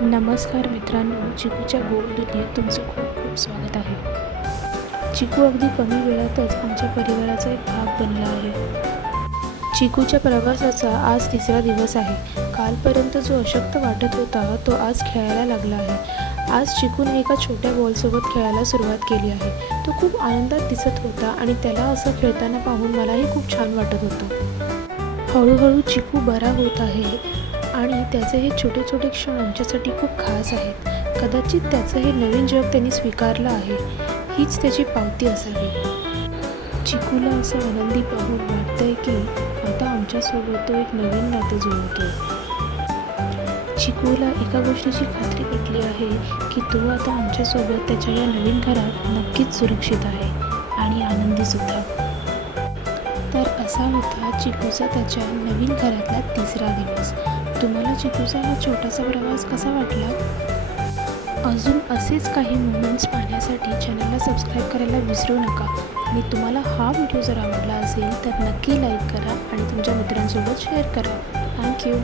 नमस्कार मित्रांनो, चिकूच्या गोड दुनियेत तुमचं खूप खूप स्वागत आहे. चिकू अगदी कमी वेळातच आमच्या परिवाराचा एक भाग बनला आहे. चिकूच्या प्रवासाचा आज तिसरा दिवस आहे. कालपर्यंत जो अशक्त वाटत होता तो आज खेळायला लागला आहे. आज चिकूने एका छोट्या बॉलसोबत खेळायला सुरुवात केली आहे. तो खूप आनंदात दिसत होता आणि त्याला असं खेळताना पाहून मलाही खूप छान वाटत होतं. हळूहळू चिकू बरा होत आहे आणि त्याचे हे छोटे छोटे क्षण आमच्यासाठी खूप खास आहेत. कदाचित त्याचं हे नवीन जग त्यांनी स्वीकारलं आहे, हीच त्याची पावती असावी. चिकूला असं आनंदी पाहून वाटतंय की आता आमच्यासोबत तो एक नवीन नाते जुळवतोय. चिकूला एका गोष्टीची खात्री पटली आहे की तो आता आमच्यासोबत त्याच्या या नवीन घरात नक्कीच सुरक्षित आहे आणि आनंदीसुद्धा. तर असा होता चिकूचा त्याच्या नवीन घरातला तिसरा दिवस. तुम्हाला चिकूचा हा छोटासा प्रवास कसा वाटला? अजून असेच काही मोमेंट्स पाहण्यासाठी चॅनलला सबस्क्राईब करायला विसरू नका. आणि तुम्हाला हा व्हिडिओ जर आवडला असेल तर नक्की लाईक करा आणि तुमच्या मित्रांसोबत शेअर करा. थँक्यू.